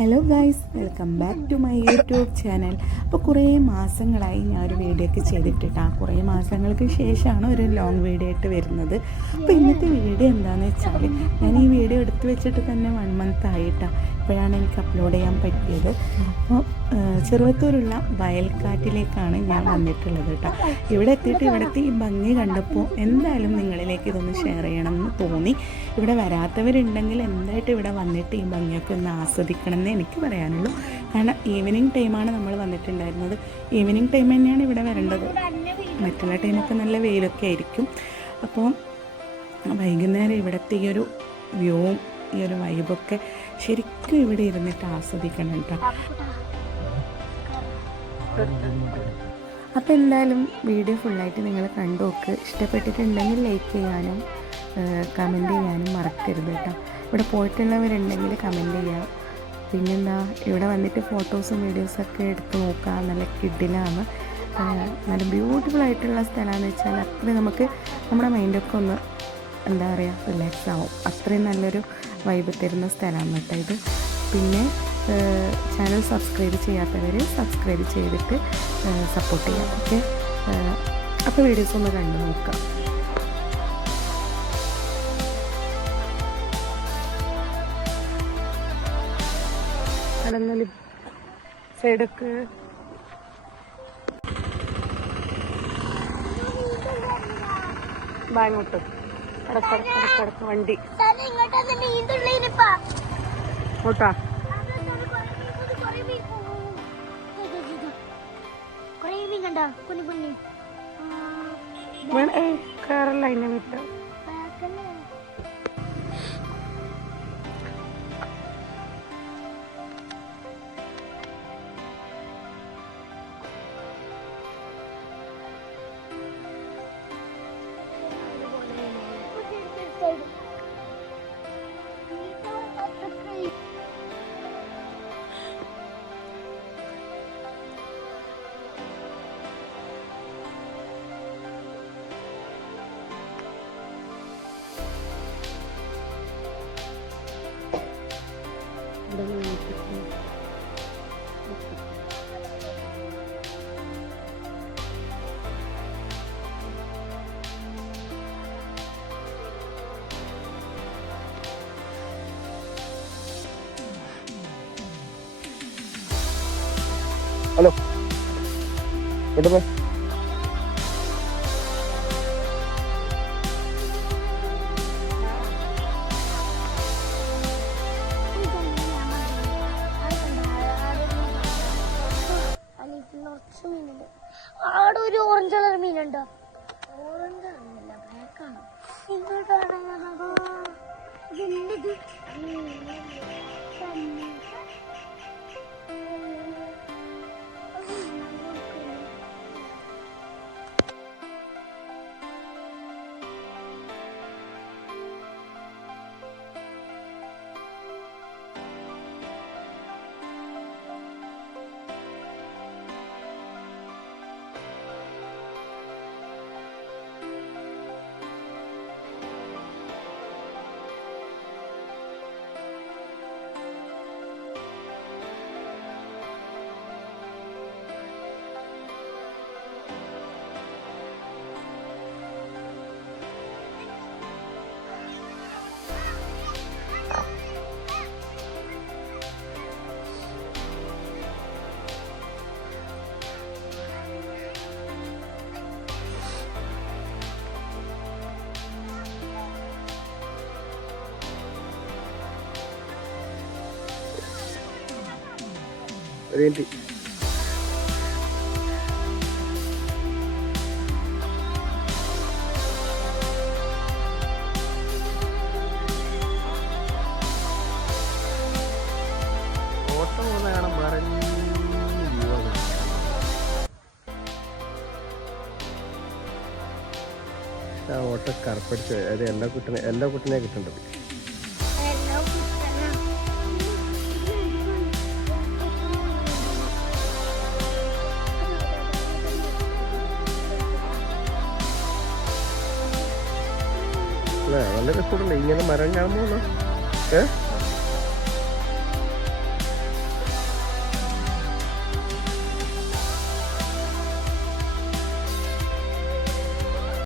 Hello guys, welcome back to my YouTube channel. അപ്പോൾ കുറേ മാസങ്ങളായി ഞാൻ ഒരു വീഡിയോ ഒക്കെ ചെയ്തിട്ടിട്ടാണ്. കുറേ മാസങ്ങൾക്ക് ശേഷമാണ് ഒരു ലോങ് വീഡിയോ ആയിട്ട് വരുന്നത്. അപ്പോൾ ഇന്നത്തെ വീഡിയോ എന്താണെന്ന് വെച്ചാൽ, ഞാൻ ഈ വീഡിയോ എടുത്തു വെച്ചിട്ട് തന്നെ 1 month ആയിട്ടാണ്. ഇപ്പോഴാണ് എനിക്ക് അപ്ലോഡ് ചെയ്യാൻ പറ്റിയത്. അപ്പോൾ ചെറുവത്തൂരുള്ള വയൽക്കാറ്റിലേക്കാണ് ഞാൻ വന്നിട്ടുള്ളത് കേട്ടോ. ഇവിടെ എത്തിയിട്ട് ഇവിടുത്തെ ഈ ഭംഗി കണ്ടപ്പോൾ എന്തായാലും നിങ്ങളിലേക്ക് ഇതൊന്ന് ഷെയർ ചെയ്യണമെന്ന് തോന്നി. ഇവിടെ വരാത്തവരുണ്ടെങ്കിൽ എന്തായിട്ട് ഇവിടെ വന്നിട്ട് ഈ ഭംഗിയൊക്കെ ഒന്ന് ആസ്വദിക്കണം എന്നേ എനിക്ക് പറയാനുള്ളൂ. കാരണം ഈവനിങ് ടൈമാണ് നമ്മൾ വന്നിട്ടുണ്ടായിരുന്നത്. ഈവനിങ് ടൈം തന്നെയാണ് ഇവിടെ വരേണ്ടത്. മറ്റുള്ള ടൈമൊക്കെ നല്ല വെയിലൊക്കെ ആയിരിക്കും. അപ്പോൾ വൈകുന്നേരം ഇവിടുത്തെ ഈ ഒരു വ്യൂവും ഈ ഒരു വൈബൊക്കെ ശരിക്കും ഇവിടെ ഇരുന്നിട്ട് ആസ്വദിക്കണം കേട്ടോ. അപ്പോൾ എന്തായാലും വീഡിയോ ഫുള്ളായിട്ട് നിങ്ങൾ കണ്ടു നോക്ക്. ഇഷ്ടപ്പെട്ടിട്ടുണ്ടെങ്കിൽ ലൈക്ക് ചെയ്യാനും കമൻറ്റ് ചെയ്യാനും മറക്കരുത് കേട്ടോ. ഇവിടെ പോയിട്ടുള്ളവരുണ്ടെങ്കിൽ കമൻറ്റ് ചെയ്യുക. പിന്നെന്താ, ഇവിടെ വന്നിട്ട് ഫോട്ടോസും വീഡിയോസൊക്കെ എടുത്ത് നോക്കുക. നല്ല കിഡിലാണ്, നല്ല ബ്യൂട്ടിഫുൾ ആയിട്ടുള്ള സ്ഥലമാണെന്ന് വെച്ചാൽ അത്ര നമുക്ക് നമ്മുടെ മൈൻഡൊക്കെ ഒന്ന് എന്താ പറയുക റിലാക്സ് ആവും. അത്രയും നല്ലൊരു വൈബ് തരുന്ന സ്ഥലമാണ് കേട്ടോ ഇത്. പിന്നെ ചാനൽ സബ്സ്ക്രൈബ് ചെയ്യാത്തവർ സബ്സ്ക്രൈബ് ചെയ്തിട്ട് സപ്പോർട്ട് ചെയ്യാം. ഓക്കെ, അപ്പോൾ വീഡിയോസ് ഒന്ന് കണ്ടു നോക്കാം. സൈഡൊക്കെ ബാങ്ങോട്ട് കിടക്ക് വണ്ടി ഓട്ടാ കയറല്ല അതിൻ്റെ വീട്ടിൽ. ഹലോ, എവിടെ പോയി? ആടെ ഒരു ഓറഞ്ച് കളർ മീനുണ്ടോ? ഓറഞ്ച് കളറല്ല, ബ്ലാക്കാണ്. ഇങ്ങോട്ടാണോ ഇതിൻ്റെത്? ഒരു ഓട്ടം പോലെ കാണാൻ മറിഞ്ഞ ഓട്ടം കറുപ്പടിച്ച് അത് എല്ലാ കുട്ടിനെ കിട്ടേണ്ടത്. നല്ല രസമുണ്ടല്ലേ ഇങ്ങനെ മരം കാണുമ്പോൾ.